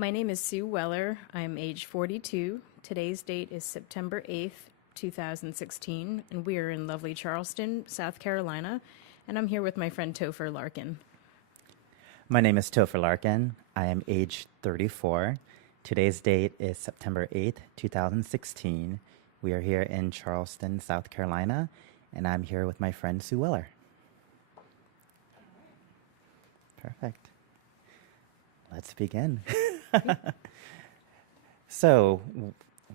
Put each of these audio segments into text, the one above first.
My name is Sue Weller. I'm age 42. Today's date is September 8th, 2016, and we are in lovely Charleston, South Carolina, and I'm here with my friend Topher Larkin. My name is Topher Larkin. I am age 34. Today's date is September 8th, 2016. We are here in Charleston, South Carolina, and I'm here with my friend Sue Weller. Perfect. Let's begin. So,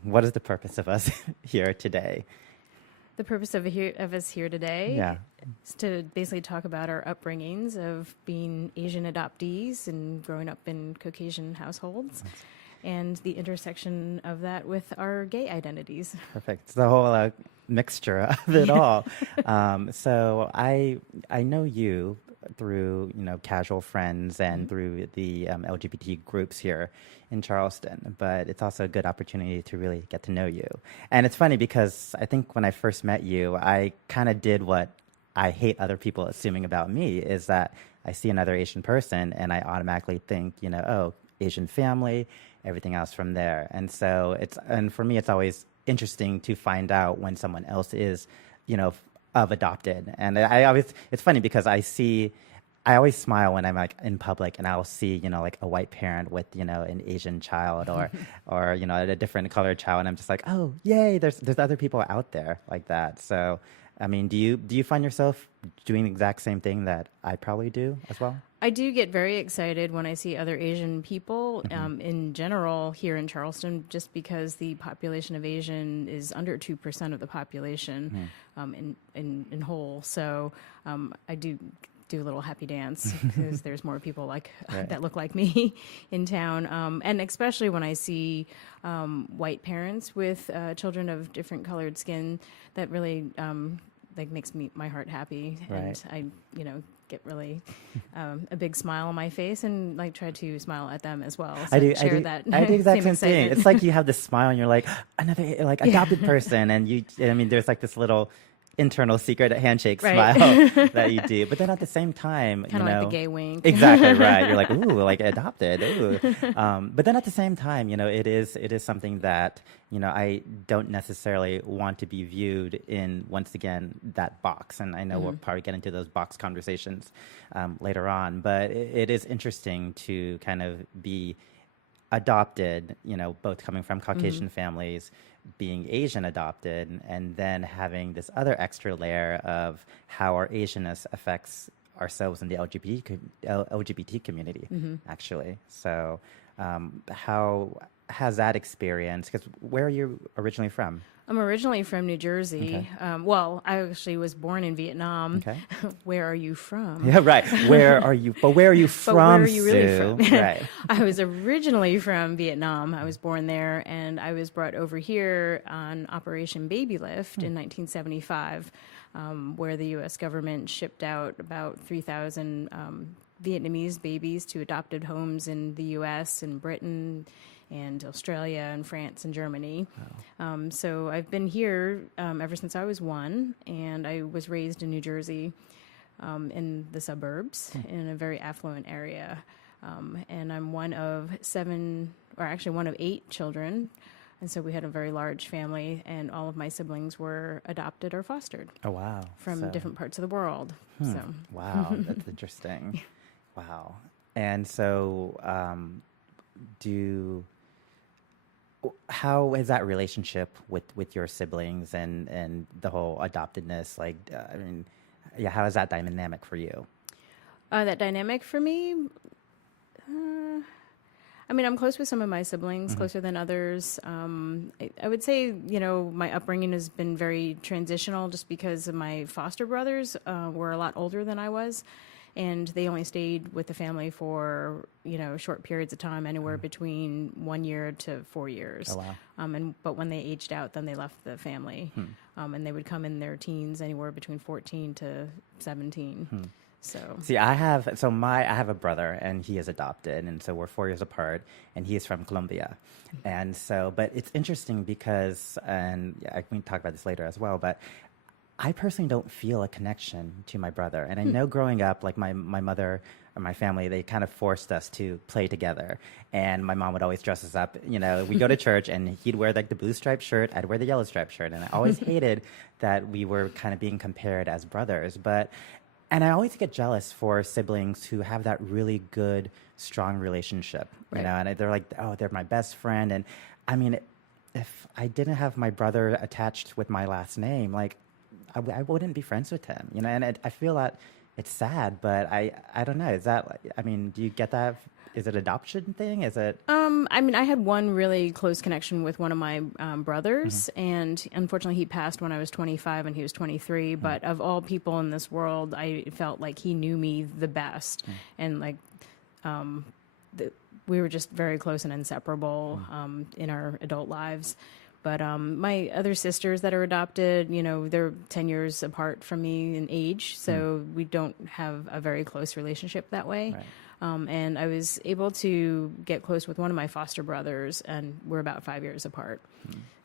what is the purpose of us here today? The purpose of us here today is to basically talk about our upbringings of being Asian adoptees and growing up in Caucasian households, and the intersection of that with our gay identities. Perfect. It's the whole mixture of it all. So I know you through casual friends and through the LGBT groups here in Charleston, but it's also a good opportunity to really get to know you. And it's funny because I think when I first met you, I kind of did what I hate other people assuming about me, is that I see another Asian person and I automatically think, oh, Asian family, everything else from there. And so and for me, it's always interesting to find out when someone else is, of adopted. And it's funny because I always smile when I'm in public and I'll see, like a white parent with, an Asian child or a different colored child. And I'm just like, oh, yay, there's other people out there like that. So, I mean, do you find yourself doing the exact same thing that I probably do as well? I do get very excited when I see other Asian people in general here in Charleston, just because the population of Asian is under 2% of the population in whole. So I do a little happy dance because there's more people that look like me in town. And especially when I see white parents with children of different colored skin, that really makes my heart happy. Right. And I, get really a big smile on my face and try to smile at them as well. So I do that I do exact same thing. excitement. It's like you have this smile and you're like another adopted person, and there's this little internal secret handshake smile that you do. But then at the same time, kind of like the gay wink. Exactly right. You're like, ooh, like adopted. Ooh. But then at the same time, it is something that, I don't necessarily want to be viewed in, once again, that box. And I know we'll probably get into those box conversations later on. But it is interesting to kind of be adopted, both coming from Caucasian families, being Asian adopted, and then having this other extra layer of how our Asianness affects ourselves in the LGBT community, actually. So how has that experience, because where are you originally from? I'm originally from New Jersey. Okay. Well, I actually was born in Vietnam. Okay. Where are you from? Yeah, right. Where are you? But where are you from? But where are you really Sue? from? Right. I was originally from Vietnam. I was born there, and I was brought over here on Operation Baby Lift in 1975, where the U.S. government shipped out about 3,000 Vietnamese babies to adopted homes in the U.S. and Britain and Australia and France and Germany. Wow. So I've been here ever since I was one, and I was raised in New Jersey in the suburbs in a very affluent area. And I'm one of one of 8 children. And so we had a very large family, and all of my siblings were adopted or fostered. Oh, wow. From different parts of the world. So. Wow, that's interesting. Wow. And so how is that relationship with your siblings and the whole adoptedness? How is that dynamic for you? That dynamic for me, I'm close with some of my siblings, closer than others. I would say, my upbringing has been very transitional just because of my foster brothers were a lot older than I was. And they only stayed with the family for, short periods of time, anywhere between 1 year to 4 years. Oh, wow. But when they aged out, then they left the family. And they would come in their teens, anywhere between 14 to 17. So see, I have a brother, and he is adopted, and so we're 4 years apart, and he is from Colombia. And so, but it's interesting because, and we can talk about this later as well, but I personally don't feel a connection to my brother. And I know growing up, like my mother or my family, they kind of forced us to play together. And my mom would always dress us up. You know, we'd go to church and he'd wear like the blue striped shirt, I'd wear the yellow striped shirt. And I always hated that we were kind of being compared as brothers. And I always get jealous for siblings who have that really good, strong relationship, you know, and they're like, oh, they're my best friend. And I mean, if I didn't have my brother attached with my last name, like, I wouldn't be friends with him, you know, and I feel that it's sad, but I don't know. Is that, I mean, do you get that? Is it an adoption thing? Is it? I mean, I had one really close connection with one of my brothers, and unfortunately he passed when I was 25 and he was 23. But of all people in this world, I felt like he knew me the best. And like, we were just very close and inseparable in our adult lives. But my other sisters that are adopted, you know, they're 10 years apart from me in age, so we don't have a very close relationship that way. Right. And I was able to get close with one of my foster brothers, and we're about 5 years apart.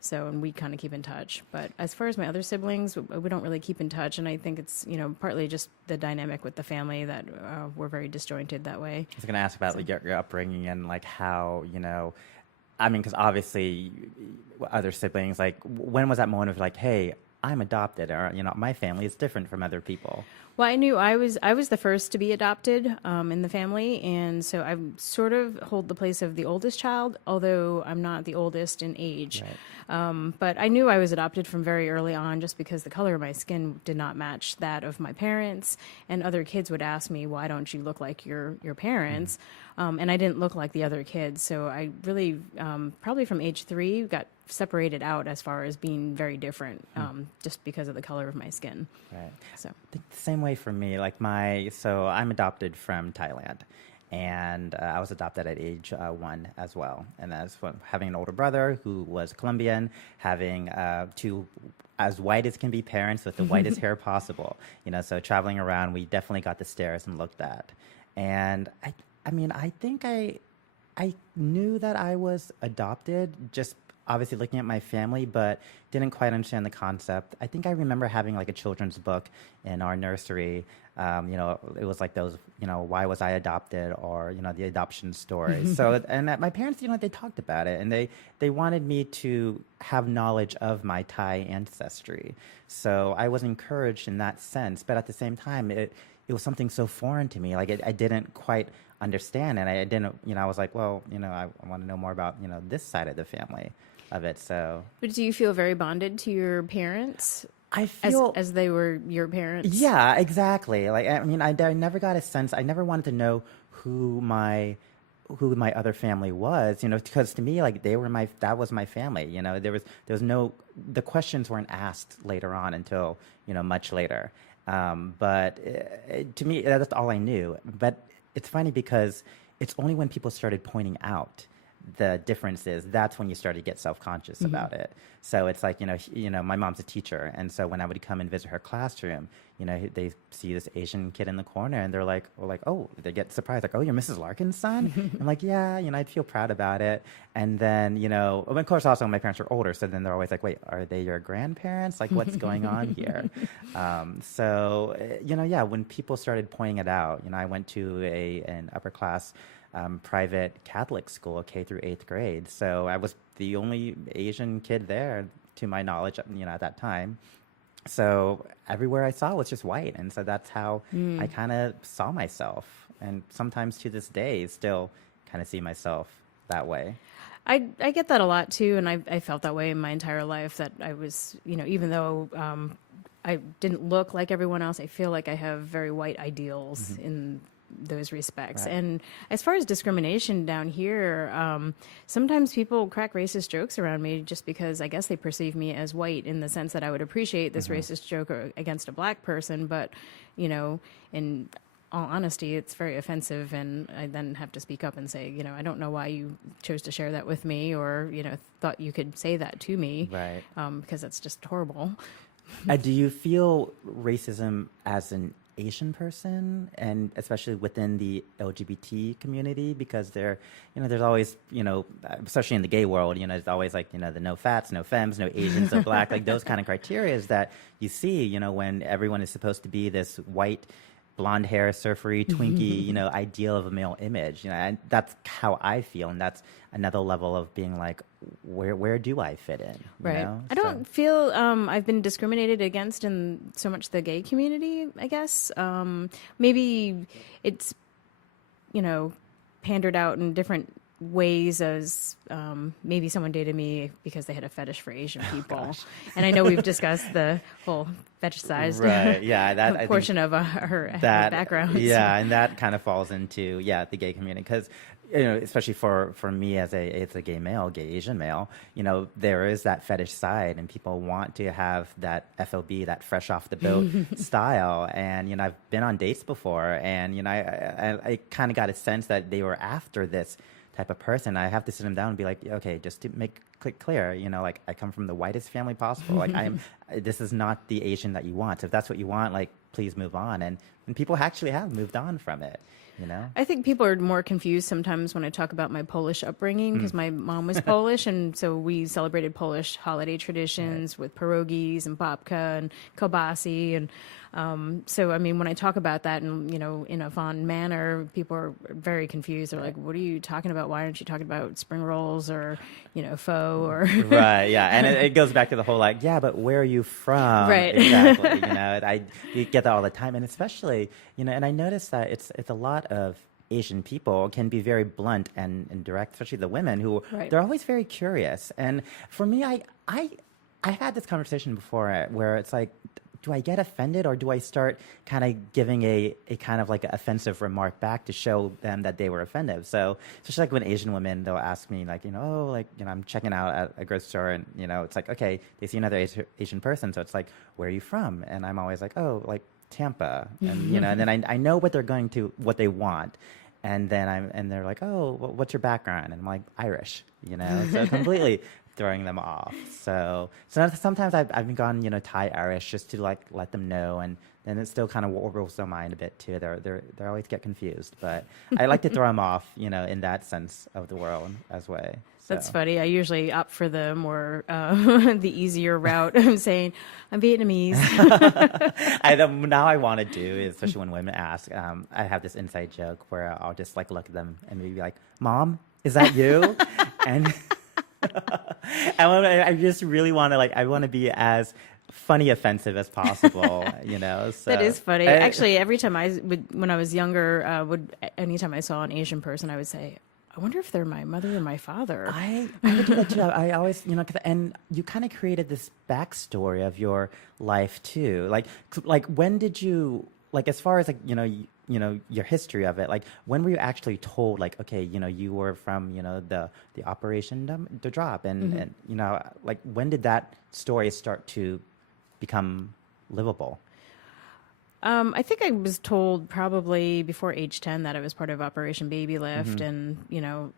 So, and we kind of keep in touch. But as far as my other siblings, we don't really keep in touch, and I think it's, you know, partly just the dynamic with the family that we're very disjointed that way. I was going to ask about like, your upbringing and like how, you know, I mean, because obviously other siblings, like, when was that moment of like, hey, I'm adopted, or, you know, my family is different from other people? Well, I knew I was the first to be adopted in the family, and so I sort of hold the place of the oldest child, although I'm not the oldest in age. Right. But I knew I was adopted from very early on, just because the color of my skin did not match that of my parents, and other kids would ask me, "Why don't you look like your parents?" And I didn't look like the other kids, so I really probably from age 3 got separated out as far as being very different, just because of the color of my skin. Right. So I think the same way for me. Like so I'm adopted from Thailand, and I was adopted at age 1 as well. And that's having an older brother who was Colombian, having 2 as white as can be parents with the whitest hair possible. You know, so traveling around, we definitely got the stares and looked at. And I mean, I think I knew that I was adopted, just obviously looking at my family, but didn't quite understand the concept. I think I remember having like a children's book in our nursery. You know, it was like those, you know, why was I adopted, or, you know, the adoption stories. So, and my parents, you know, they talked about it, and they wanted me to have knowledge of my Thai ancestry. So I was encouraged in that sense, but at the same time, it was something so foreign to me. Like I didn't quite understand, and I didn't, you know, I was like, well, you know, I want to know more about, you know, this side of the family of it. So, but do you feel very bonded to your parents? I feel as they were your parents. Yeah, exactly. Like, I mean, I never got a sense. I never wanted to know who my other family was, you know, because to me, like, that was my family. You know, there was no, the questions weren't asked later on until, you know, much later. But to me, that's all I knew. But it's funny because it's only when people started pointing out the differences, that's when you start to get self-conscious about it. So it's like, you know, my mom's a teacher, and so when I would come and visit her classroom, you know, they see this Asian kid in the corner, and they're like, oh, they get surprised, like, oh, you're Mrs. Larkin's son? I'm like, yeah, you know, I'd feel proud about it. And then, you know, of course, also my parents are older, so then they're always like, wait, are they your grandparents? Like, what's going on here? So, you know, yeah, when people started pointing it out, you know, I went to an upper class private Catholic school, K through 8th grade. So I was the only Asian kid there, to my knowledge, you know, at that time. So everywhere I saw was just white. And so that's how I kind of saw myself. And sometimes to this day, still kind of see myself that way. I get that a lot too. And I felt that way in my entire life, that I was, you know, even though I didn't look like everyone else, I feel like I have very white ideals in those respects. Right. And as far as discrimination down here, sometimes people crack racist jokes around me just because I guess they perceive me as white, in the sense that I would appreciate this racist joke against a black person, but, you know, in all honesty, it's very offensive, and I then have to speak up and say, you know, I don't know why you chose to share that with me, or, you know, thought you could say that to me, right? Because that's just horrible. Do you feel racism as an Asian person, and especially within the LGBT community, because there's always, especially in the gay world, there's always like, the no fats, no femmes, no Asians, no black, like those kind of criteria that you see, when everyone is supposed to be this white, blonde hair, surfery, twinkie, ideal of a male image. And that's how I feel, and that's another level of being like, where do I fit in? Right. I don't feel I've been discriminated against in so much the gay community, I guess. Maybe it's, pandered out in different ways as maybe someone dated me because they had a fetish for Asian people. And I know we've discussed the whole fetishized portion of her background. Yeah, and that kind of falls into, the gay community. Because, especially for me as a gay male, gay Asian male, there is that fetish side, and people want to have that FOB, that fresh off the boat style. And, I've been on dates before, and, I kind of got a sense that they were after this type of person. I have to sit them down and be like, okay, just to make clear, like, I come from the whitest family possible. Like, this is not the Asian that you want. So if that's what you want, like, please move on. And people actually have moved on from it. I think people are more confused sometimes when I talk about my Polish upbringing, because my mom was Polish, and so we celebrated Polish holiday traditions with pierogies and babka and kielbasi, and so I mean, when I talk about that and in a fond manner, people are very confused. They're like, "What are you talking about? Why aren't you talking about spring rolls or pho or?" Right, yeah, and it goes back to the whole like, yeah, but where are you from? Right, exactly. You get that all the time, and especially and I noticed that it's a lot of Asian people can be very blunt and direct, especially the women who they're always very curious. And for me, I had this conversation before where it's like, do I get offended, or do I start kind of giving a kind of like an offensive remark back to show them that they were offended? So especially like when Asian women, they'll ask me like, I'm checking out at a grocery store, and it's like, okay, they see another Asian person, so it's like, where are you from? And I'm always like, oh, like Tampa, and and then I know what they want, and then they're like, oh, what's your background? And I'm like, Irish, so completely throwing them off. So sometimes I've been gone, Thai Irish, just to like let them know, and then it still kind of warbles their mind a bit too. They always get confused, but I like to throw them off, in that sense of the world as well. So. That's funny. I usually opt for the more the easier route. I'm saying I'm Vietnamese. Now I want to do, especially when women ask. I have this inside joke where I'll just like look at them and maybe like, "Mom, is that you?" and I just really want to I want to be as funny offensive as possible, So. That is funny. Actually, every time when I was younger, anytime I saw an Asian person, I would say, I wonder if they're my mother or my father. I would do that too. I always, and you kind of created this backstory of your life too. Like when did you, like, as far as like, your history of it, like when were you actually told, like, okay, you were from, the Operation the Drop, and like when did that story start to become livable? I think I was told probably before age 10 that I was part of Operation Baby Lift. And,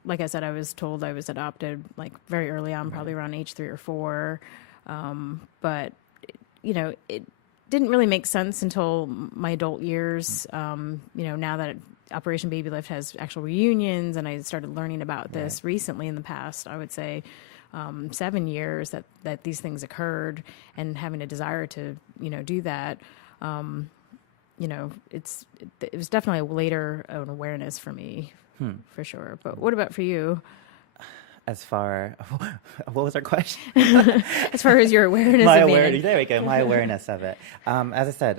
like I said, I was told I was adopted like very early on, probably around age 3 or 4. But, it didn't really make sense until my adult years. Now that Operation Baby Lift has actual reunions, and I started learning about this recently in the past, I would say 7 years that these things occurred, and having a desire to, do that. It was definitely a later awareness for me, for sure. But what about for you? As far, what was our question? As far as your awareness my of awareness, there we go. My awareness of it. As I said,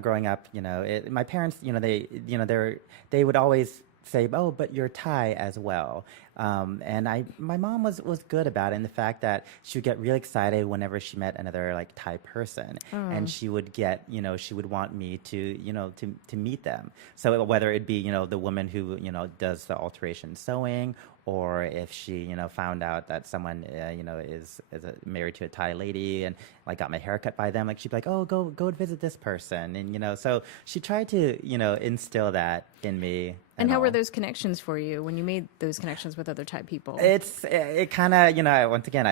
growing up, my parents, they would always say, "Oh, but you're Thai as well." And my mom was good about it, in the fact that she would get really excited whenever she met another like Thai person, and she would get, she would want me to, to meet them. So whether it be, the woman who, does the alteration sewing, or if she, found out that someone, is married to a Thai lady, and like got my haircut by them, like she'd be like, "Oh, go visit this person," and so she tried to, instill that in me. And how were those connections for you when you made those connections with other Thai people? It kind of, once again,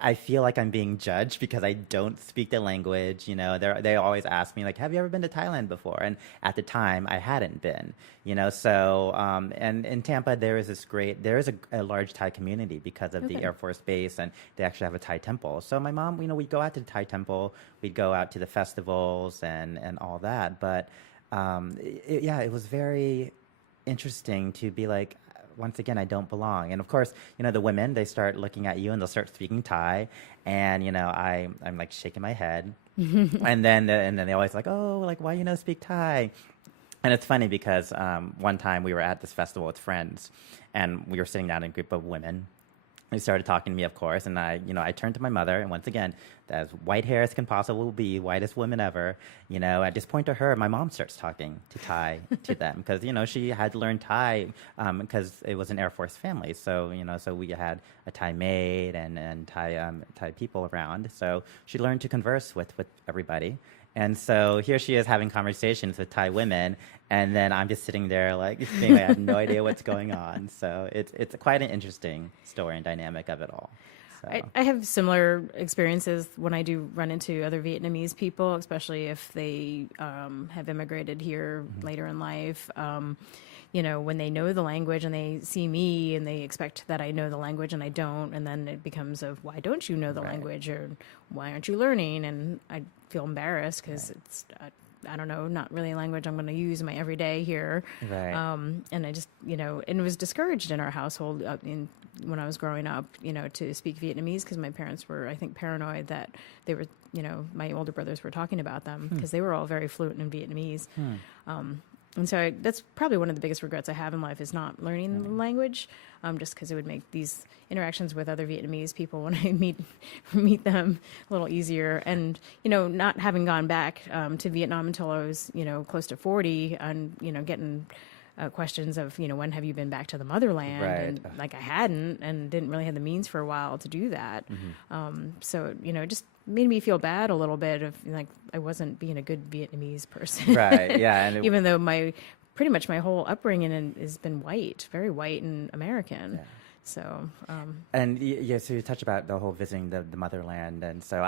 I feel like I'm being judged because I don't speak the language. They always ask me like, "Have you ever been to Thailand before?" And at the time, I hadn't been. So and in Tampa, there is a large Thai community because of the Air Force Base, and they actually have a Thai temple. So my mom, we'd go out to the Thai temple, we'd go out to the festivals and all that. But it was very interesting to be like, once again, I don't belong. And of course, the women, they start looking at you and they'll start speaking Thai. And, I'm like shaking my head. and then they always like, oh, like, why speak Thai? And it's funny because one time we were at this festival with friends and we were sitting down in a group of women. They started talking to me, of course, and I turned to my mother, and once again, as white hair as can possibly be, whitest woman ever, I just point to her. My mom starts talking to Thai to them because, she had to learn Thai because it was an Air Force family. So, so we had a Thai maid and Thai people around. So she learned to converse with everybody. And so here she is having conversations with Thai women, and then I'm just sitting there like being like, I have no idea what's going on. So it's quite an interesting story and dynamic of it all. So. I have similar experiences when I do run into other Vietnamese people, especially if they have immigrated here later in life. When they know the language and they see me and they expect that I know the language and I don't, and then it becomes of why don't you know the language, or why aren't you learning? And I feel embarrassed because it's I don't know, not really a language I'm going to use in my everyday here. Right. And I just and it was discouraged in our household when I was growing up, to speak Vietnamese because my parents were, I think, paranoid that they were, my older brothers were talking about them because they were all very fluent in Vietnamese. And so that's probably one of the biggest regrets I have in life is not learning the language, just because it would make these interactions with other Vietnamese people when I meet them a little easier. And, not having gone back to Vietnam until I was, close to 40 and, getting questions of, when have you been back to the motherland? Right. And like I hadn't and didn't really have the means for a while to do that. So, it just made me feel bad a little bit of like I wasn't being a good Vietnamese person. Right. Yeah. And even though pretty much my whole upbringing has been white, very white and American. Yeah. So, so you touched about the whole visiting the motherland, and so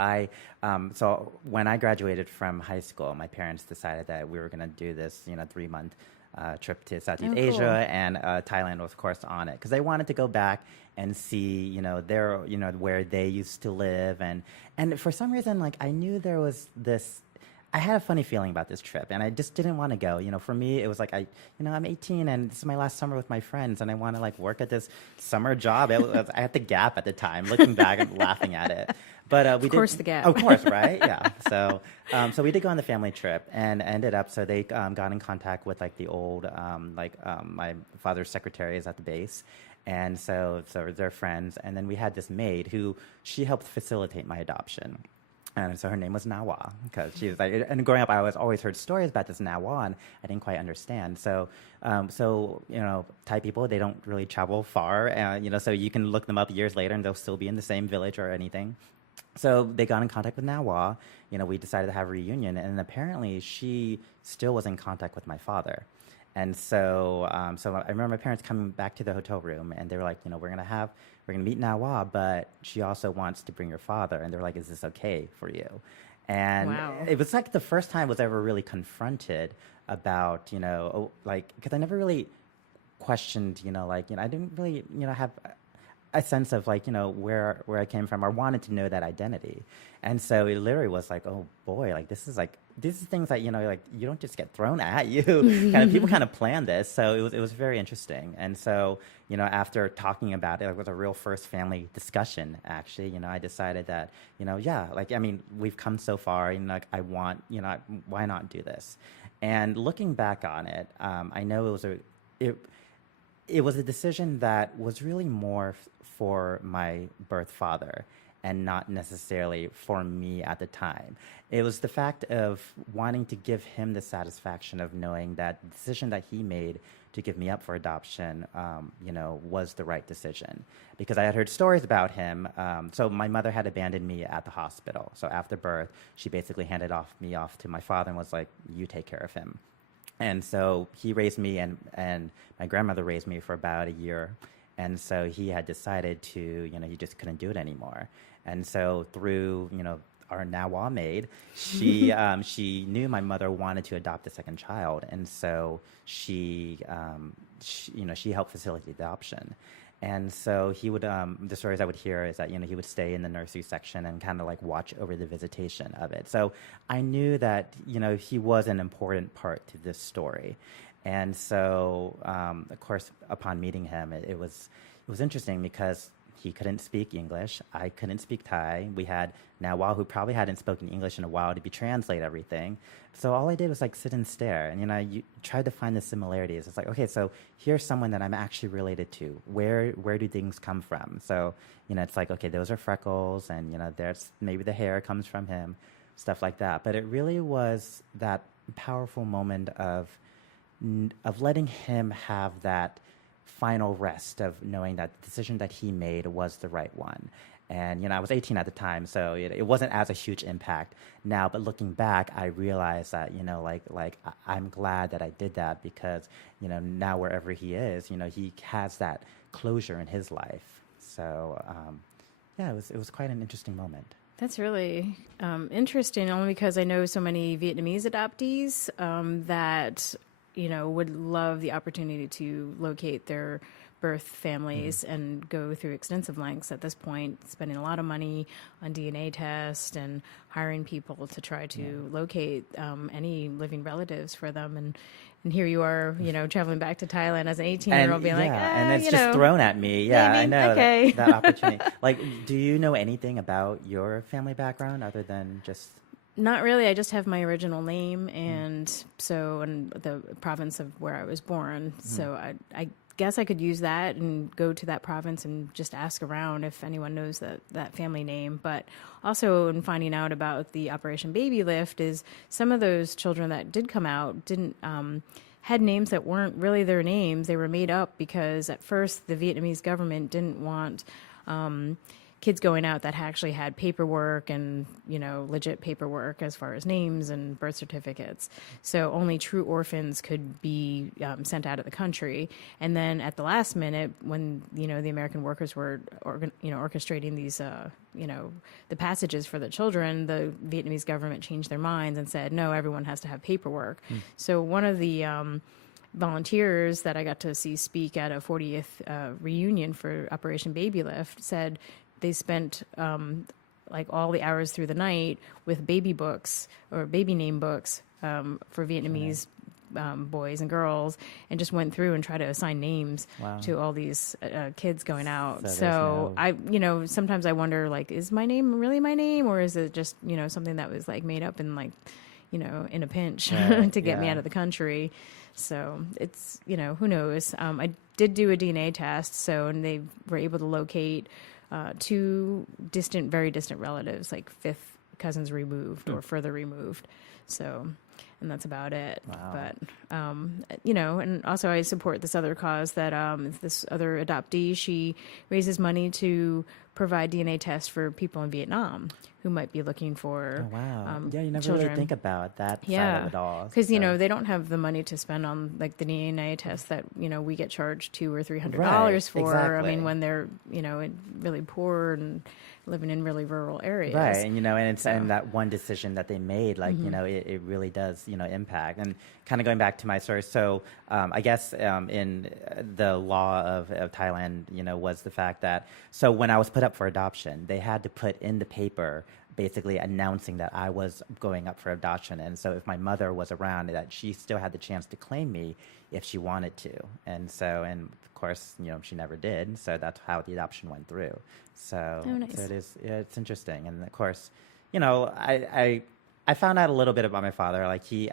so when I graduated from high school, my parents decided that we were going to do this, 3-month trip to Southeast Asia, and Thailand was, of course, on it because they wanted to go back and see, their, where they used to live, and for some reason, like I knew there was this. I had a funny feeling about this trip, and I just didn't want to go. For me, it was like I'm 18, and this is my last summer with my friends, and I want to like work at this summer job. I had the Gap at the time. Looking back and laughing at it, but of course the Gap. Of course, right? Yeah. So we did go on the family trip, and ended up. So they got in contact with like the old my father's secretaries at the base. And so they're friends, and then we had this maid who she helped facilitate my adoption. And so her name was Nawa, because she was like, and growing up, I always heard stories about this Nawa, and I didn't quite understand. So Thai people, they don't really travel far, so you can look them up years later, and they'll still be in the same village or anything. So they got in contact with Nawa. We decided to have a reunion, and apparently she still was in contact with my father. And so I remember my parents coming back to the hotel room, and they were like, we're gonna meet Nawa, but she also wants to bring your father. And they're like, is this okay for you? And it was like the first time I was ever really confronted about, because I never really questioned, I didn't really, have a sense of like, where I came from or wanted to know that identity. And so it literally was like, oh boy, like these are things that, like you don't just get thrown at you. People kind of plan this. So it was very interesting. And so, after talking about it, it was a real first family discussion, actually, I decided that, we've come so far and like, I want, why not do this? And looking back on it, I know it was a decision that was really more for my birth father and not necessarily for me at the time. It was the fact of wanting to give him the satisfaction of knowing that the decision that he made to give me up for adoption, was the right decision. Because I had heard stories about him. So my mother had abandoned me at the hospital. So after birth, she basically handed me off to my father and was like, you take care of him. And so he raised me, and my grandmother raised me for about a year. And so he had decided to, he just couldn't do it anymore. And so through, our now maid, she knew my mother wanted to adopt a second child, and so she helped facilitate the adoption. And so he would, the stories I would hear is that, he would stay in the nursery section and kind of like watch over the visitation of it. So I knew that, he was an important part to this story. And so, of course, upon meeting him, it was interesting because he couldn't speak English. I couldn't speak Thai. We had Nawal, who probably hadn't spoken English in a while, to translate everything. So all I did was like sit and stare. And, you tried to find the similarities. It's like, okay, so here's someone that I'm actually related to. Where do things come from? So, it's like, okay, those are freckles, and, there's maybe the hair comes from him, stuff like that. But it really was that powerful moment of letting him have that final rest of knowing that the decision that he made was the right one. And, I was 18 at the time, so it wasn't as a huge impact now. But looking back, I realized that, I'm glad that I did that because, now wherever he is, he has that closure in his life. So, it was quite an interesting moment. That's really interesting, only because I know so many Vietnamese adoptees that would love the opportunity to locate their birth families and go through extensive lengths at this point, spending a lot of money on DNA tests and hiring people to try to locate any living relatives for them. And here you are, traveling back to Thailand as an 18-year-old being like, and it's just thrown at me. Yeah, maybe, I know okay. that opportunity. Like, do you know anything about your family background other than just... Not really. I just have my original name and the province of where I was born. So I guess I could use that and go to that province and just ask around if anyone knows that family name. But also in finding out about the Operation Baby Lift is some of those children that did come out didn't had names that weren't really their names. They were made up because at first the Vietnamese government didn't want kids going out that actually had paperwork and, legit paperwork as far as names and birth certificates. So only true orphans could be sent out of the country. And then at the last minute, when, the American workers were, orchestrating these, the passages for the children, the Vietnamese government changed their minds and said, no, everyone has to have paperwork. So one of the volunteers that I got to see speak at a 40th reunion for Operation Baby Lift said, they spent all the hours through the night with baby books or baby name books for Vietnamese boys and girls, and just went through and tried to assign names to all these kids going out. So I, sometimes I wonder, is my name really my name, or is it just, something that was made up in in a pinch to get me out of the country. So it's, who knows? I did do a DNA test, and they were able to locate two very distant relatives, like fifth cousins removed or further removed. So, and that's about it. Wow. But, and also I support this other cause that this other adoptee, she raises money to provide DNA tests for people in Vietnam who might be looking for you never children. Really think about that side of it all. Because, they don't have the money to spend on the DNA tests that, we get charged $200 or $300 for. Exactly. I mean, when they're, really poor and living in really rural areas. Right. And, and that one decision that they made, it really does, impact. And kind of going back to my story. So I guess in the law of Thailand, was the fact that, so when I was put up for adoption, they had to put in the paper basically announcing that I was going up for adoption. And so if my mother was around, that she still had the chance to claim me if she wanted to. And so, and of course, she never did. So that's how the adoption went through. So, nice. So it's interesting. And of course, I found out a little bit about my father. He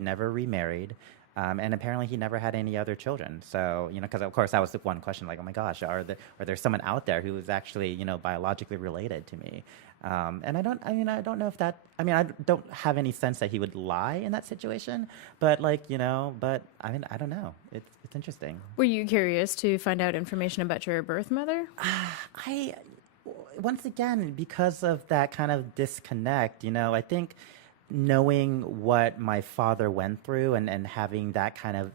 never remarried. And apparently he never had any other children. So, because of course that was the one question, oh my gosh, are there someone out there who is actually, biologically related to me? And I don't know if that, I don't have any sense that he would lie in that situation, but I don't know. It's interesting. Were you curious to find out information about your birth mother? Once again, because of that kind of disconnect, I think knowing what my father went through and having that kind of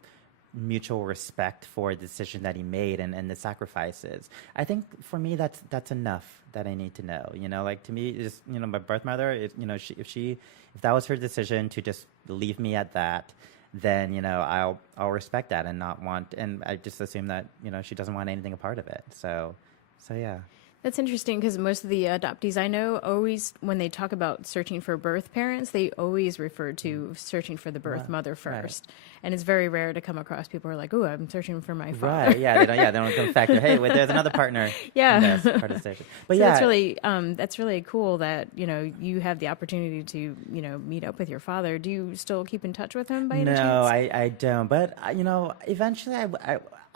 mutual respect for the decision that he made and the sacrifices. I think for me, that's enough that I need to know. Like to me, just my birth mother. If that was her decision to just leave me at that, then I'll respect that and not want. And I just assume that she doesn't want anything a part of it. So yeah. That's interesting because most of the adoptees I know always, when they talk about searching for birth parents, they always refer to searching for the birth mother first. Right. And it's very rare to come across people who are like, "Oh, I'm searching for my father." Right? Yeah. They don't factor. Hey, wait, there's another partner. Yeah. Part of the station. But so yeah, that's really cool that you have the opportunity to meet up with your father. Do you still keep in touch with him by any chance? No, I don't. But eventually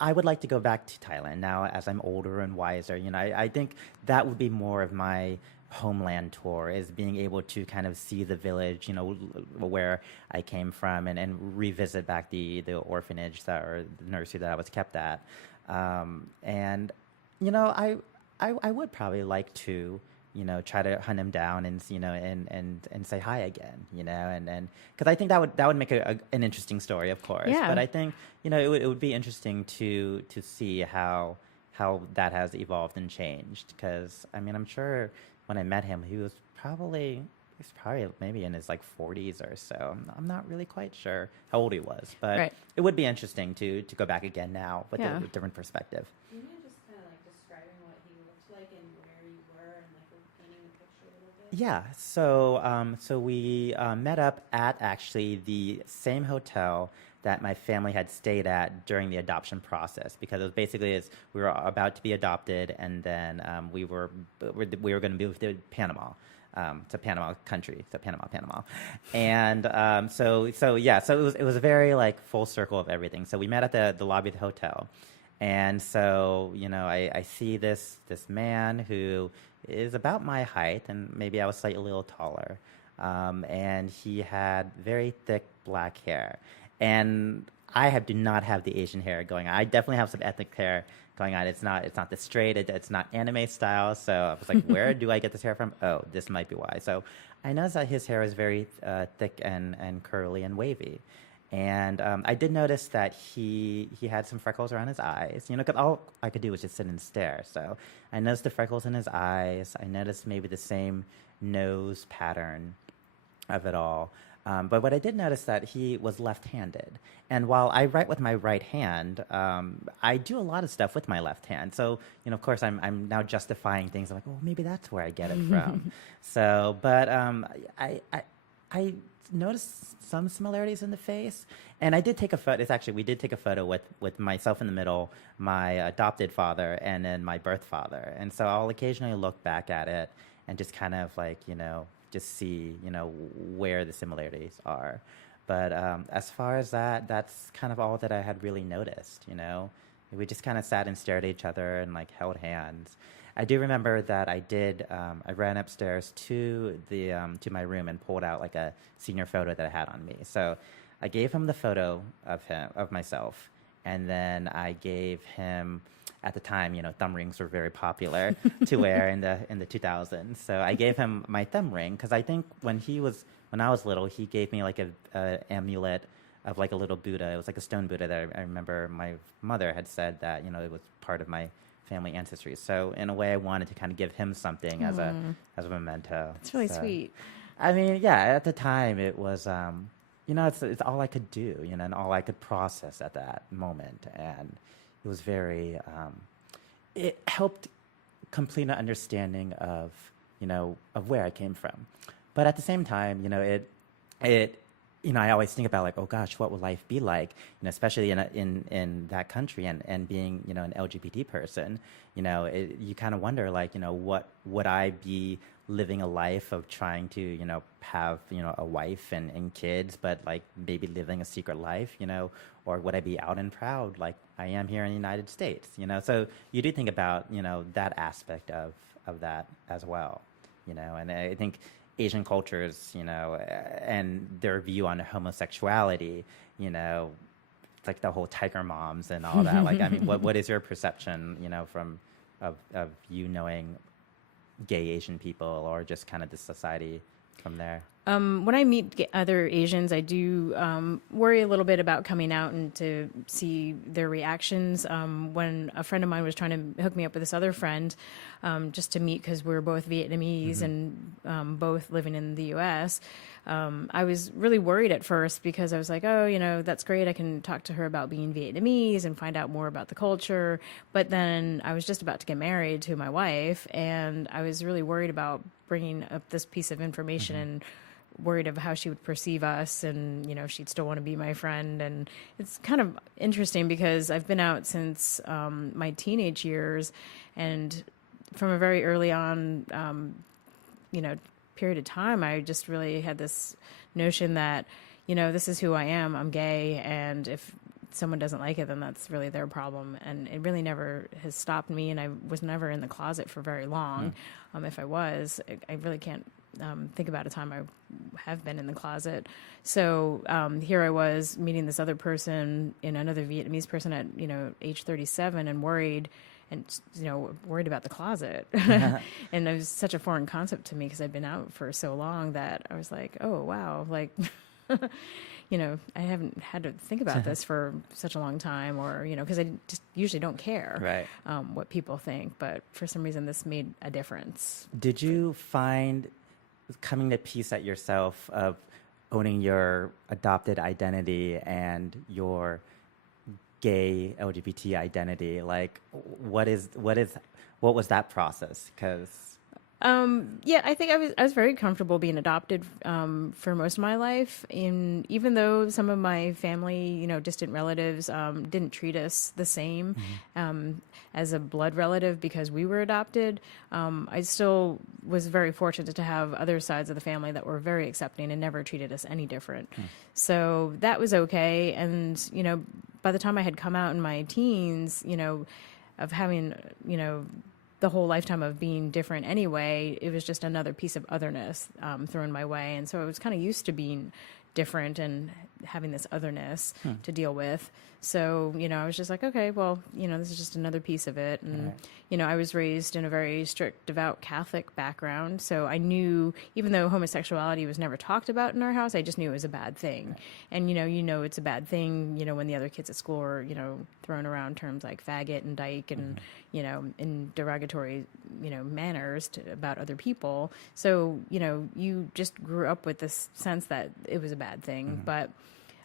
I would like to go back to Thailand now as I'm older and wiser. I think that would be more of my homeland tour, is being able to kind of see the village, where I came from, and revisit back the orphanage or the nursery that I was kept at. And I would probably like to try to hunt him down and and say hi again, and because I think that would make an interesting story, of course. Yeah. But I think it would be interesting to see how that has evolved and changed. Because I'm sure when I met him, he's probably maybe in his like 40s or so. I'm not really quite sure how old he was, but right. It would be interesting to go back again now with a different perspective. Yeah, so we met up at actually the same hotel that my family had stayed at during the adoption process, because it was basically we were about to be adopted, and then we were going to move to Panama. To Panama country, so Panama, and so it was a very like full circle of everything. So we met at the lobby of the hotel, and so I see this man who is about my height, and maybe I was slightly a little taller, and he had very thick black hair, and I do not have the Asian hair going on. I definitely have some ethnic hair going on. It's not the straight. It's not anime style. So I was like, where do I get this hair from? Oh, this might be why. So I noticed that his hair is very thick and curly and wavy. And I did notice that he had some freckles around his eyes. Because all I could do was just sit and stare. So I noticed the freckles in his eyes. I noticed maybe the same nose pattern of it all. But what I did notice that he was left-handed. And while I write with my right hand, I do a lot of stuff with my left hand. So, of course, I'm now justifying things. I'm like, oh, maybe that's where I get it from. So, but I noticed some similarities in the face. And I did take a photo. We did take a photo with myself in the middle, my adopted father, and then my birth father. And so I'll occasionally look back at it and just kind of like, just see, where the similarities are. But as far as that's kind of all that I had really noticed, We just kind of sat and stared at each other and like held hands. I do remember that I ran upstairs to my room and pulled out like a senior photo that I had on me. So I gave him the photo of myself, and then I gave him, at the time, thumb rings were very popular to wear in the 2000s. So I gave him my thumb ring, because I think when I was little, he gave me like a amulet of like a little Buddha. It was like a stone Buddha that I remember my mother had said that it was part of my family ancestry. So in a way, I wanted to kind of give him something as a memento. It's really sweet. I mean, yeah, at the time it was it's all I could do, and all I could process at that moment. And it was very, it helped complete an understanding of where I came from. But at the same time, I always think about like, oh gosh, what will life be like? Especially in that country, and being an LGBT person. You kind of wonder like, what would I be living a life of trying to have a wife and kids, but like maybe living a secret life, or would I be out and proud like I am here in the United States? So you do think about that aspect of that as well, and I think Asian cultures, and their view on homosexuality, like the whole tiger moms and all that. Like, I mean, what is your perception, of you knowing gay Asian people, or just kind of the society from there? When I meet other Asians, I do worry a little bit about coming out and to see their reactions. When a friend of mine was trying to hook me up with this other friend, just to meet because we were both Vietnamese and both living in the U.S., I was really worried at first because I was like, oh, that's great. I can talk to her about being Vietnamese and find out more about the culture. But then I was just about to get married to my wife, and I was really worried about bringing up this piece of information and worried of how she would perceive us, and she'd still want to be my friend. And it's kind of interesting because I've been out since my teenage years, and from a very early on period of time, I just really had this notion that this is who I am. I'm gay, and if someone doesn't like it, then that's really their problem. And it really never has stopped me, and I was never in the closet for very long. If I was, I really can't think about a time I have been in the closet. So here I was meeting this other person, another Vietnamese person at age 37, and worried about the closet. And it was such a foreign concept to me because I'd been out for so long that I was like, oh wow, like I haven't had to think about this for such a long time, or because I just usually don't care what people think, but for some reason this made a difference. Did you find coming to peace at yourself of owning your adopted identity and your gay LGBT identity? Like, what was that process? Because I think I was very comfortable being adopted for most of my life. And even though some of my family, distant relatives, didn't treat us the same as a blood relative because we were adopted, I still was very fortunate to have other sides of the family that were very accepting and never treated us any different. So that was okay. And, by the time I had come out in my teens, of having, the whole lifetime of being different anyway, it was just another piece of otherness thrown my way. And so I was kind of used to being different and having this otherness to deal with. So, I was just like, okay, well, this is just another piece of it. And, I was raised in a very strict, devout Catholic background. So I knew, even though homosexuality was never talked about in our house, I just knew it was a bad thing. Right. And, it's a bad thing, when the other kids at school are, throwing around terms like faggot and dyke and, in derogatory, manners about other people. So, you just grew up with this sense that it was a bad thing. But,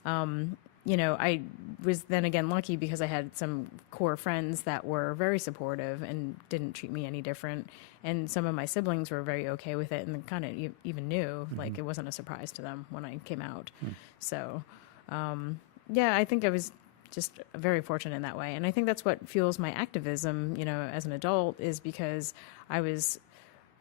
I was then again lucky because I had some core friends that were very supportive and didn't treat me any different. And some of my siblings were very okay with it and kind of even knew, like it wasn't a surprise to them when I came out. So, I think I was just very fortunate in that way. And I think that's what fuels my activism, as an adult, is because I was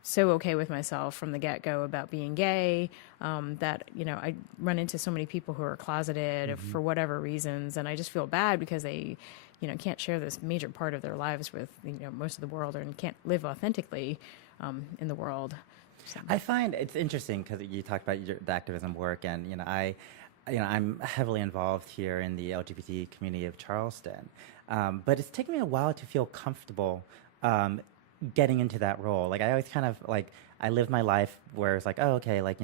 so okay with myself from the get-go about being gay, that, I run into so many people who are closeted for whatever reasons, and I just feel bad because they, can't share this major part of their lives with, most of the world, and can't live authentically in the world. So. I find it's interesting because you talked about the activism work, and, I'm heavily involved here in the LGBT community of Charleston, but it's taken me a while to feel comfortable getting into that role. Like I always kind of like, I lived my life where it's like, oh, okay, like,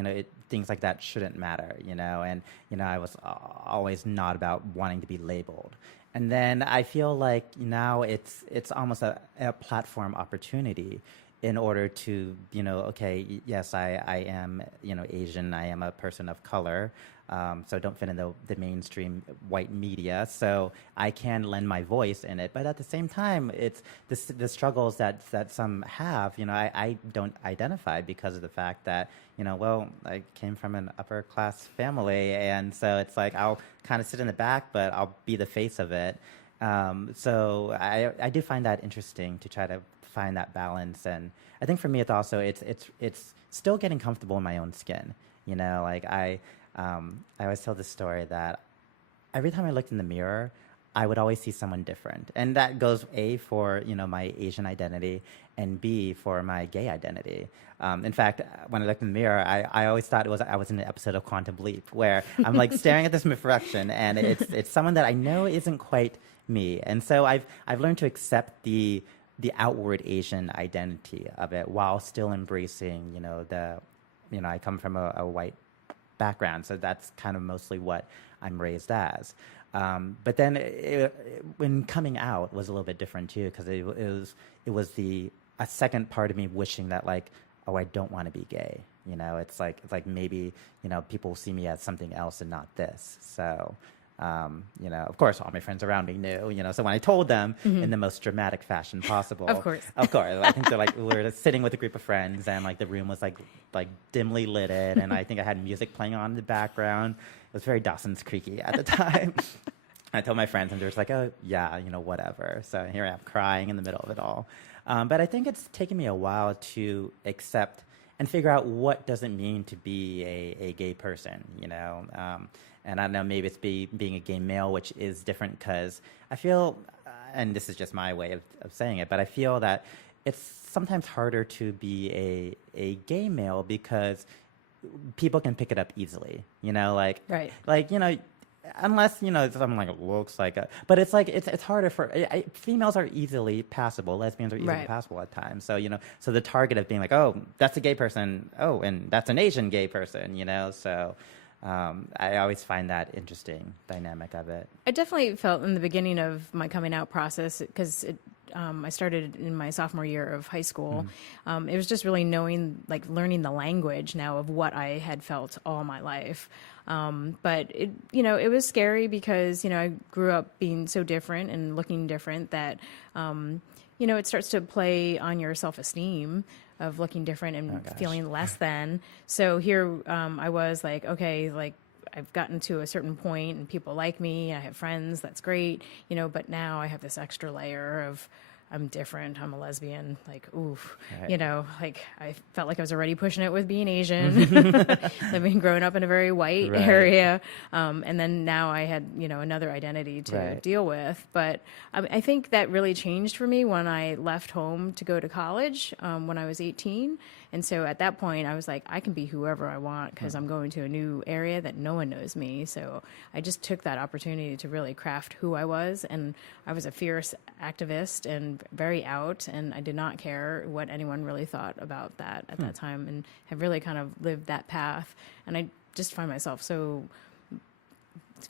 things like that shouldn't matter, and, I was always not about wanting to be labeled. And then I feel like now it's almost a platform opportunity in order to, okay, yes, I am, Asian, I am a person of color, so don't fit in the mainstream white media, so I can lend my voice in it. But at the same time, it's the struggles that some have, I don't identify because of the fact that, well, I came from an upper class family, and so it's like I'll kind of sit in the back, but I'll be the face of it. So I do find that interesting to try to find that balance. And I think for me, it's also it's still getting comfortable in my own skin. Like I always tell this story that every time I looked in the mirror, I would always see someone different, and that goes A for my Asian identity, and B for my gay identity. In fact, when I looked in the mirror, I always thought I was in an episode of Quantum Leap where I'm like staring at this reflection, and it's someone that I know isn't quite me, and so I've learned to accept the outward Asian identity of it while still embracing I come from a white background, so that's kind of mostly what I'm raised as. But then when coming out was a little bit different too, because it was a second part of me wishing that like, oh, I don't want to be gay. It's like maybe people see me as something else and not this. So. Of course, all my friends around me knew, so when I told them in the most dramatic fashion possible, Of course, I think they're like, we were sitting with a group of friends and like the room was like dimly lit, and I think I had music playing on in the background. It was very Dawson's Creeky at the time. I told my friends and they're just like, oh yeah, whatever. So here I am crying in the middle of it all. But I think it's taken me a while to accept and figure out what does it mean to be a gay person, and I don't know, maybe it's being a gay male, which is different because I feel, and this is just my way of saying it, but I feel that it's sometimes harder to be a gay male because people can pick it up easily, right. Unless, something like looks like but it's like, it's harder for, females are easily passable, lesbians are easily Right. passable at times. So, so the target of being like, oh, that's a gay person, oh, and that's an Asian gay person, so I always find that interesting dynamic of it. I definitely felt in the beginning of my coming out process, because I started in my sophomore year of high school. It was just really learning the language now of what I had felt all my life. But it was scary because, I grew up being so different and looking different that, it starts to play on your self-esteem of looking different and feeling less than. So here I was like, okay, like I've gotten to a certain point and people like me, I have friends, that's great, but now I have this extra layer of I'm different, I'm a lesbian, like, oof, Right. like I felt like I was already pushing it with being Asian, growing up in a very white Right. area. And then now I had, another identity to Right. deal with. But I think that really changed for me when I left home to go to college when I was 18. And so at that point, I was like, I can be whoever I want because I'm going to a new area that no one knows me. So I just took that opportunity to really craft who I was. And I was a fierce activist and very out. And I did not care what anyone really thought about that at that time, and have really kind of lived that path. And I just find myself so,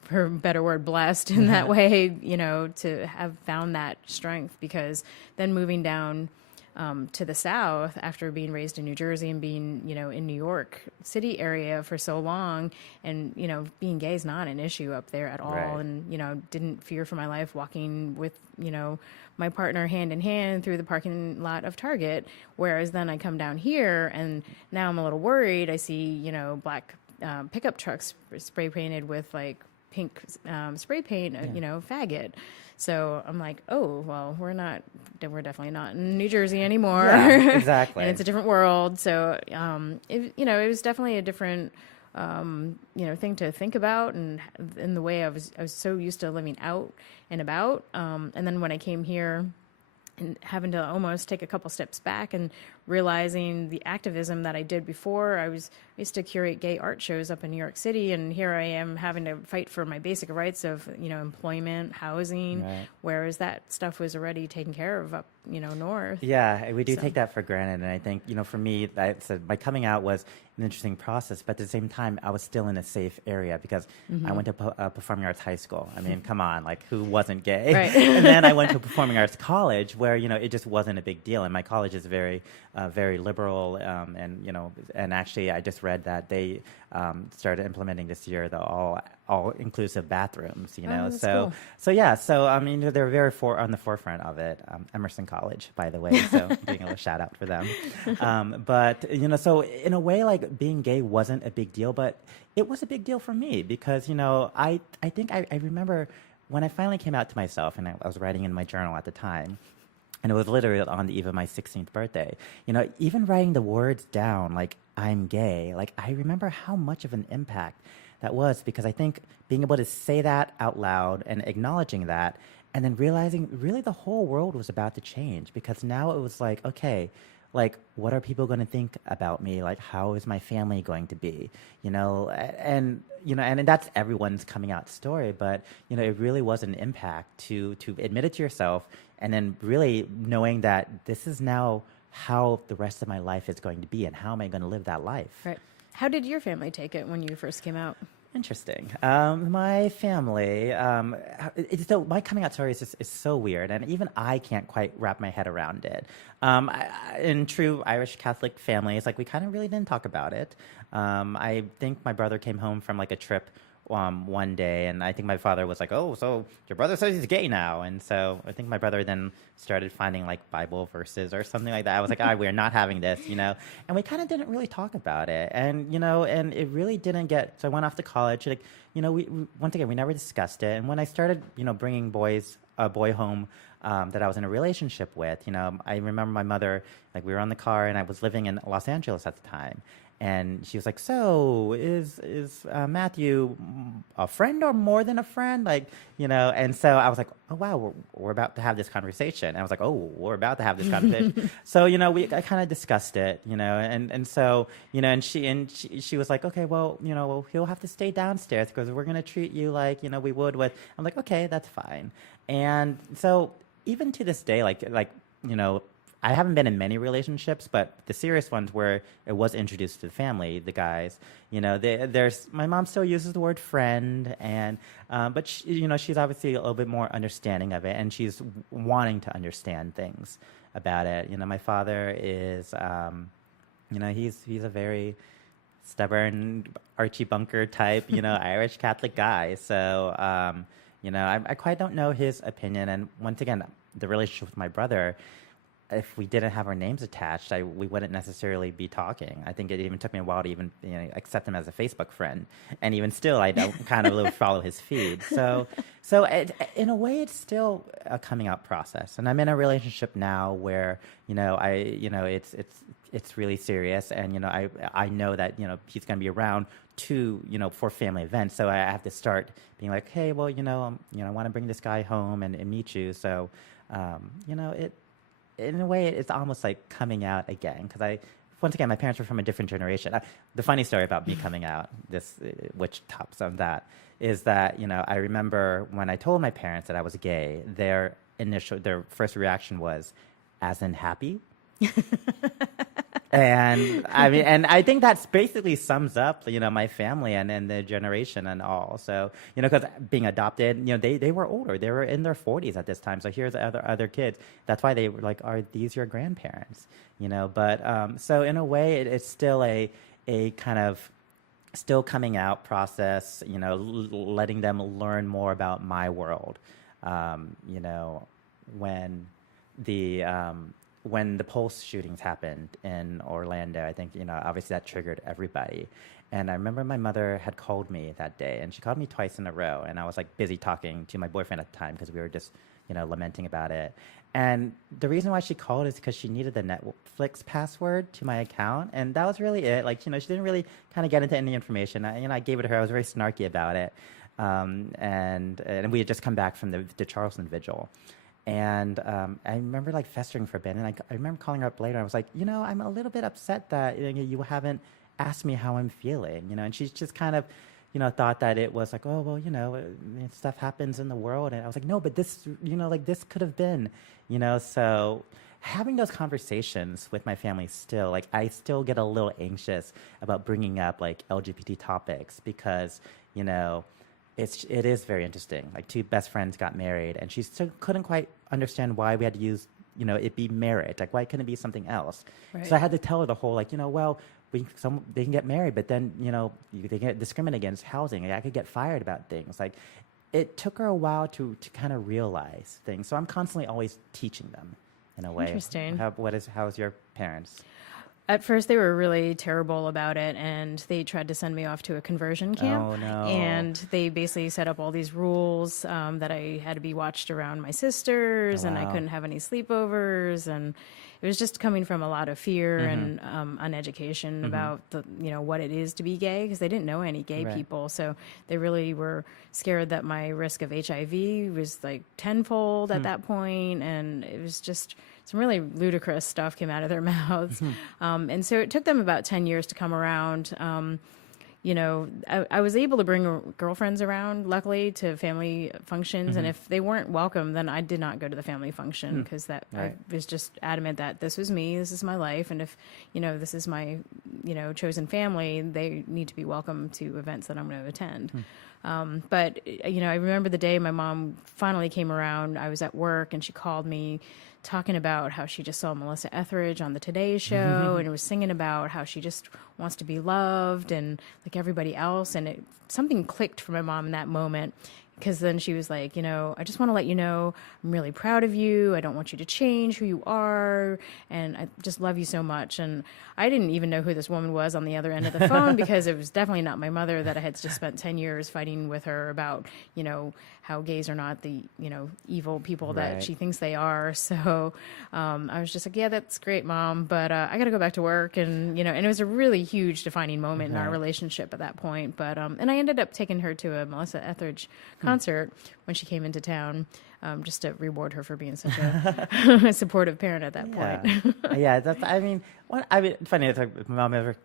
for a better word, blessed in that way, to have found that strength, because then moving down to the South after being raised in New Jersey and being, in New York City area for so long, and, being gay is not an issue up there at all. Right. And, didn't fear for my life walking with, my partner hand in hand through the parking lot of Target. Whereas then I come down here and now I'm a little worried. I see, black pickup trucks spray painted with like pink spray paint, faggot. So I'm like, oh, well, we're definitely not in New Jersey anymore. Yeah, exactly. And it's a different world. So, it was definitely a different, thing to think about. And in the way I was so used to living out and about. And then when I came here and having to almost take a couple steps back and realizing the activism that I did before. I used to curate gay art shows up in New York City, and here I am having to fight for my basic rights of, employment, housing, Right. whereas that stuff was already taken care of up, north. Yeah, we do take that for granted. And I think, for me, my coming out was an interesting process, but at the same time, I was still in a safe area because I went to performing arts high school. I mean, come on, like who wasn't gay? Right. And then I went to a performing arts college where, it just wasn't a big deal. And my college is very liberal. And actually I just read that they started implementing this year the all inclusive bathrooms, that's so cool. They're very on the forefront of it. Emerson College, by the way, so doing a little shout out for them. But so in a way, like being gay wasn't a big deal, but it was a big deal for me because I think I remember when I finally came out to myself, and I was writing in my journal at the time. And it was literally on the eve of my 16th birthday. Even writing the words down, like, I'm gay, like, I remember how much of an impact that was, because I think being able to say that out loud and acknowledging that, and then realizing really the whole world was about to change, because now it was like, okay, like, what are people going to think about me? Like, how is my family going to be? And that's everyone's coming out story, but, it really was an impact to admit it to yourself, and then really knowing that this is now how the rest of my life is going to be, and how am I going to live that life? Right. How did your family take it when you first came out? Interesting. My family, so my coming out story is so weird, and even I can't quite wrap my head around it. In true Irish Catholic families, like we kind of really didn't talk about it. I think my brother came home from like a trip one day, and I think my father was like, "Oh, so your brother says he's gay now," and so I think my brother then started finding like Bible verses or something like that. I was like, we're not having this, and we kind of didn't really talk about it, and and it really didn't get. So I went off to college, like, we once again we never discussed it, and when I started, bringing a boy home. That I was in a relationship with, I remember my mother, like we were on the car and I was living in Los Angeles at the time. And she was like, "So is Matthew a friend or more than a friend?" Like, And so I was like, "Oh wow, we're about to have this conversation." And I was like, "Oh, we're about to have this conversation." So I kind of discussed it, and so and she was like, "Okay, well, he'll have to stay downstairs because we're gonna treat you like we would with." I'm like, "Okay, that's fine." And so even to this day, I haven't been in many relationships, but the serious ones where it was introduced to the family, the guys, there's my mom still uses the word friend, and but she's obviously a little bit more understanding of it, and she's wanting to understand things about it. My father is, he's a very stubborn Archie Bunker type, Irish Catholic guy. So, I quite don't know his opinion, and once again, the relationship with my brother. If we didn't have our names attached, we wouldn't necessarily be talking. I think it even took me a while to even accept him as a Facebook friend, and even still, I don't kind of follow his feed. So in a way, it's still a coming out process, and I'm in a relationship now where it's really serious, and I know that he's going to be around for family events, so I have to start being like, hey, well, I want to bring this guy home and meet you, so it. In a way, it's almost like coming out again, because once again, my parents were from a different generation. The funny story about me coming out, which tops on that, is that I remember when I told my parents that I was gay, their first reaction was, "As in happy?" And I think that's basically sums up, my family and the generation and all. So, because being adopted, they were older. They were in their 40s at this time. So here's other kids. That's why they were like, "Are these your grandparents?" But so in a way, it's still a kind of still coming out process. Letting them learn more about my world. When the Pulse shootings happened in Orlando, I think, obviously that triggered everybody. And I remember my mother had called me that day, and she called me twice in a row. And I was busy talking to my boyfriend at the time because we were just, lamenting about it. And the reason why she called is because she needed the Netflix password to my account. And that was really it. She didn't really kind of get into any information. I gave it to her. I was very snarky about it. And we had just come back from the Charleston vigil. And I remember festering for a bit, and I remember calling her up later. I was like, I'm a little bit upset that you haven't asked me how I'm feeling, and she's just kind of, thought that it was like, oh, well, stuff happens in the world, and I was like, no, but this, this could have been, so having those conversations with my family still, I still get a little anxious about bringing up LGBT topics because, it is very interesting. Two best friends got married, and she still couldn't quite understand why we had to use, it be marriage. Why couldn't it be something else? Right. So I had to tell her the whole, well, they can get married, but then, they get discriminated against housing. I could get fired about things. It took her a while to kind of realize things. So I'm constantly always teaching them in a way. Interesting. How's your parents? At first, they were really terrible about it, and they tried to send me off to a conversion camp. Oh, no. And they basically set up all these rules that I had to be watched around my sisters, and I couldn't have any sleepovers, and it was just coming from a lot of fear and uneducation about what it is to be gay, because they didn't know any gay people. So they really were scared that my risk of HIV was tenfold at that point, and it was just some really ludicrous stuff came out of their mouths. And so it took them about 10 years to come around. I was able to bring girlfriends around, luckily, to family functions. And if they weren't welcome, then I did not go to the family function, because I was just adamant that this was me, this is my life. And if, this is my chosen family, they need to be welcome to events that I'm going to attend. But I remember the day my mom finally came around. I was at work and she called me talking about how she just saw Melissa Etheridge on the Today Show and was singing about how she just wants to be loved and like everybody else. And something clicked for my mom in that moment. Because then she was like, I just want to let you know I'm really proud of you. I don't want you to change who you are. And I just love you so much. And I didn't even know who this woman was on the other end of the phone because it was definitely not my mother that I had just spent 10 years fighting with her about, how gays are not the, evil people that she thinks they are. So I was just like, yeah, that's great, Mom. But I got to go back to work. And, and it was a really huge defining moment in our relationship at that point. But and I ended up taking her to a Melissa Etheridge concert when she came into town, just to reward her for being such a supportive parent at that point. Funny. It's like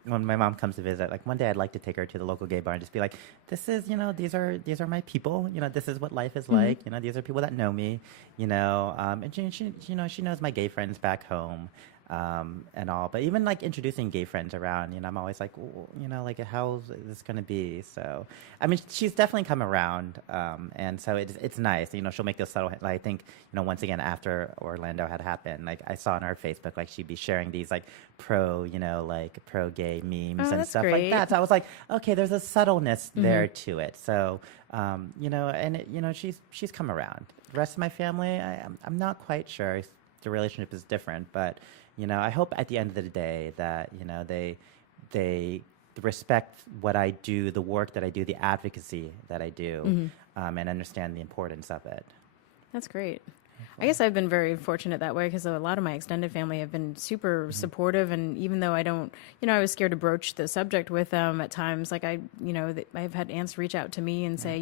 when my mom comes to visit, like one day I'd like to take her to the local gay bar and just be like, this is, these are my people. This is what life is like. These are people that know me. And she knows my gay friends back home. And all, but even like introducing gay friends around, I'm always like, like how's this going to be? So, I mean, she's definitely come around, and so it's nice. She'll make those subtle. I think once again after Orlando had happened, like I saw on her Facebook, like she'd be sharing these like pro gay memes and stuff like that. So I was like, okay, there's a subtleness there to it. So, she's come around. The rest of my family, I'm not quite sure. The relationship is different, but I hope at the end of the day that they respect what I do, the work that I do, the advocacy that I do, and understand the importance of it. That's great. I guess I've been very fortunate that way because a lot of my extended family have been super supportive, and even though I don't, I was scared to broach the subject with them at times. Like I've had aunts reach out to me and say,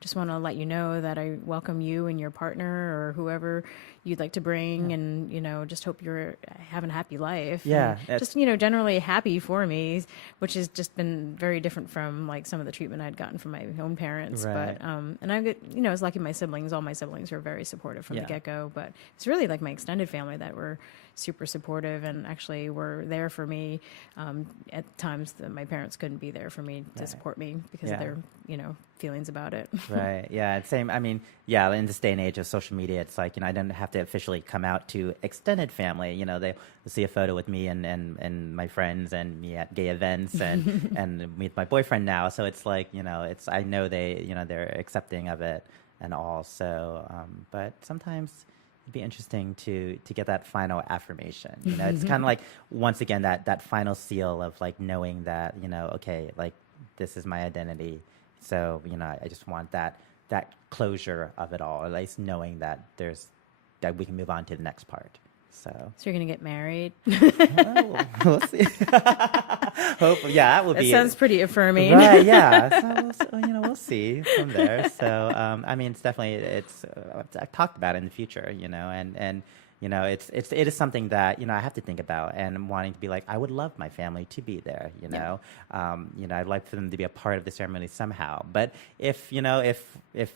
just want to let you know that I welcome you and your partner or whoever you'd like to bring, and just hope you're having a happy life. Yeah, and just generally happy for me, which has just been very different from like some of the treatment I'd gotten from my own parents. Right. But and I get I was lucky all my siblings were very supportive from the get-go. But it's really like my extended family that were super supportive and actually were there for me at times that my parents couldn't be there for me to support me because of their feelings about it. Right. Yeah. Same. I mean, in this day and age of social media, it's like, I don't have to officially come out to extended family. They'll see a photo with me and my friends and me at gay events and, and me with my boyfriend now. So it's like, I know they're accepting of it and all. So, but sometimes it'd be interesting to get that final affirmation. It's kind of like, once again, that final seal of like knowing that, okay, like this is my identity. So, I just want that closure of it all, at least knowing that that we can move on to the next part. So you're going to get married? Well, we'll see. Hopefully, that will be. That sounds pretty affirming. Right, yeah. So we'll see from there. So, I mean, I've talked about it in the future, and it is something that, I have to think about and wanting to be like, I would love my family to be there, I'd like for them to be a part of the ceremony somehow. But if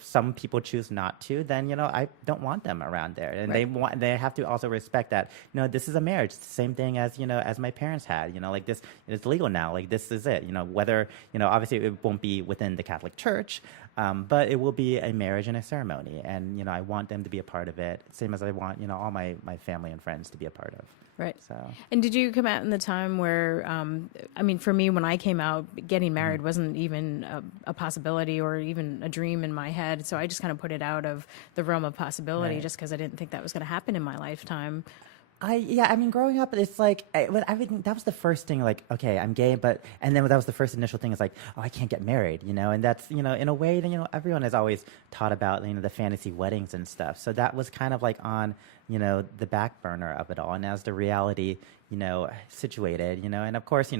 some people choose not to, then, I don't want them around there. And they have to also respect that, this is a marriage. It's the same thing as, as my parents had, like this, it's legal now. Like this is it, whether, obviously it won't be within the Catholic Church, but it will be a marriage and a ceremony. And, I want them to be a part of it, same as I want, all my family and friends to be a part of. Right. So. And did you come out in the time where, I mean, for me, when I came out, getting married wasn't even a possibility or even a dream in my head. So I just kind of put it out of the realm of possibility just because I didn't think that was going to happen in my lifetime. I mean, growing up, it's like, that was the first thing, like, okay, I'm gay, and then that was the first initial thing is like, oh, I can't get married, and that's, in a way, everyone has always taught about, the fantasy weddings and stuff. So that was kind of like on, the back burner of it all. And as the reality, situated, and of course,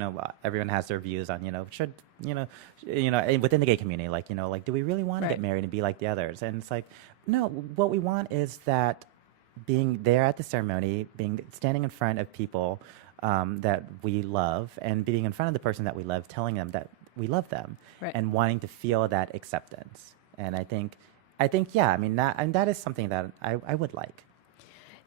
everyone has their views on, should, within the gay community, like, like, do we really want to get married and be like the others? And it's like, no, what we want is that being there at the ceremony, standing in front of people that we love, and being in front of the person that we love, telling them that we love them, and wanting to feel that acceptance. And I think, yeah, I mean, that is something that I would like.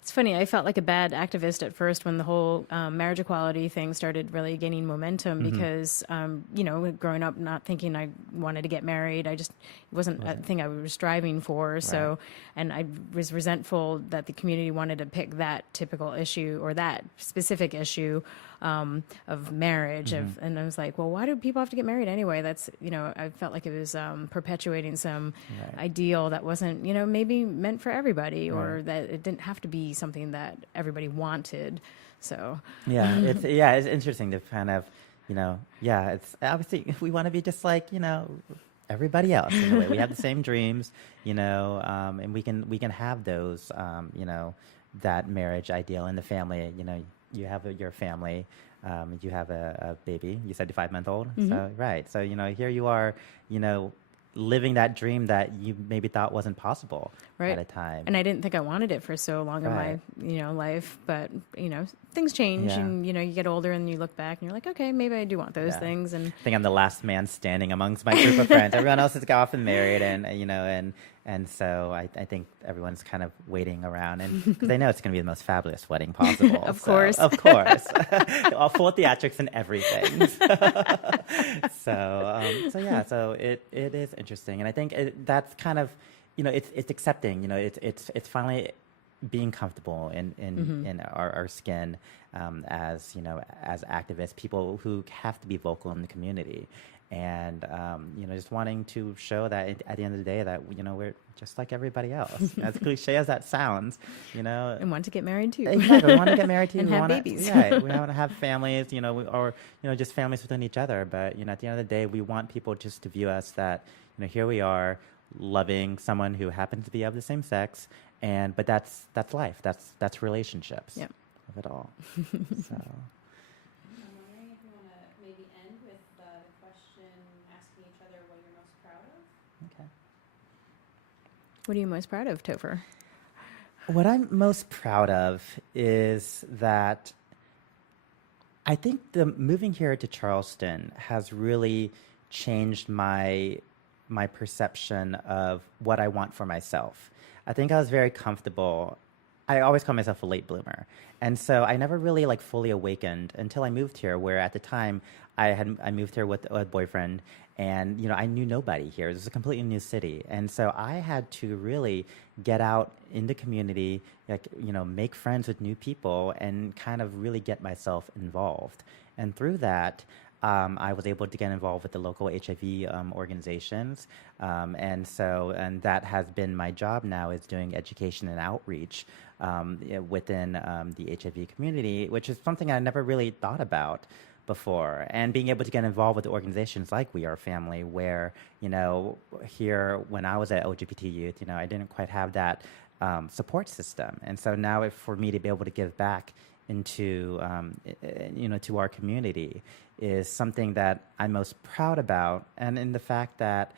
It's funny, I felt like a bad activist at first when the whole marriage equality thing started really gaining momentum because, growing up not thinking I wanted to get married, it wasn't a thing I was striving for. Right. So, and I was resentful that the community wanted to pick that typical issue or that specific issue of marriage. And I was like, well, why do people have to get married anyway? That's, I felt like it was perpetuating some ideal that wasn't, maybe meant for everybody or that it didn't have to be something that everybody wanted. So it's interesting to kind of, it's obviously we want to be just like, everybody else in a way. We have the same dreams, and we can have those, that marriage ideal in the family. You have your family, you have a baby. You said a 5-month-old, so right. So here you are, living that dream that you maybe thought wasn't possible at a time. And I didn't think I wanted it for so long in my, life, but, things change and, you get older and you look back and you're like, okay, maybe I do want those things. And I think I'm the last man standing amongst my group of friends. Everyone else has got off and married and so I think everyone's kind of waiting around and because they know it's going to be the most fabulous wedding possible. Of course. All full theatrics and everything. So it is interesting. And I think that's kind of, it's accepting, it's finally being comfortable in our skin as activists, people who have to be vocal in the community. And, just wanting to show that at the end of the day that, we're just like everybody else, as cliche as that sounds, And want to get married too. Exactly. We want to get married too. And have babies. Right. We want to have families, or just families within each other. But, at the end of the day, we want people just to view us that, here we are loving someone who happens to be of the same sex. But that's life. That's relationships. Yep. Of it all. So. What are you most proud of, Topher? What I'm most proud of is that I think the moving here to Charleston has really changed my perception of what I want for myself. I think I was very comfortable. I always call myself a late bloomer. And so I never really fully awakened until I moved here, where at the time I moved here with a boyfriend and, I knew nobody here. It was a completely new city. And so I had to really get out in the community, make friends with new people and kind of really get myself involved. And through that, I was able to get involved with the local HIV organizations. And that has been my job now, is doing education and outreach within the HIV community, which is something I never really thought about before. And being able to get involved with organizations like We Are Family, where, here when I was at LGBT Youth, I didn't quite have that support system. And so now for me to be able to give back into, to our community is something that I'm most proud about. And in the fact that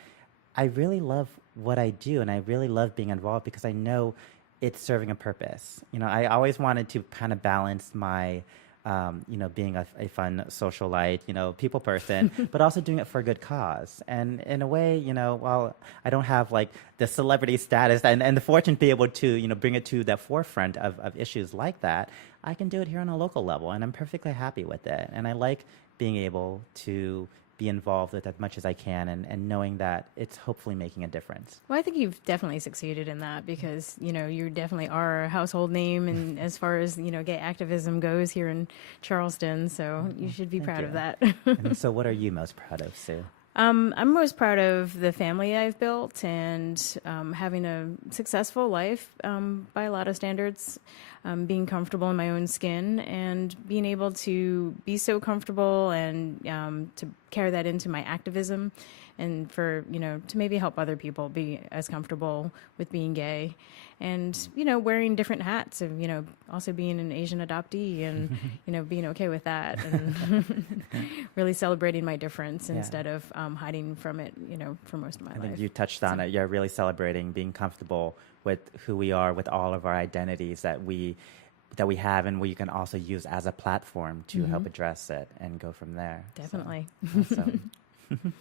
I really love what I do and I really love being involved because I know it's serving a purpose. I always wanted to kind of balance my, being a fun socialite, people person, but also doing it for a good cause. And in a way, while I don't have the celebrity status and the fortune to be able to, bring it to the forefront of issues like that, I can do it here on a local level, and I'm perfectly happy with it. And I like being able to be involved with as much as I can and knowing that it's hopefully making a difference. Well, I think you've definitely succeeded in that because, you definitely are a household name and as far as, gay activism goes here in Charleston. So you should be proud of that. And so what are you most proud of, Sue? I'm most proud of the family I've built and having a successful life by a lot of standards, being comfortable in my own skin and being able to be so comfortable and to carry that into my activism and for, to maybe help other people be as comfortable with being gay and, wearing different hats and, also being an Asian adoptee and, being okay with that and really celebrating my difference instead of hiding from it, for most of my life. I think you touched on it. You're really celebrating being comfortable with who we are, with all of our identities that we have and we can also use as a platform to help address it and go from there. Definitely. So, awesome.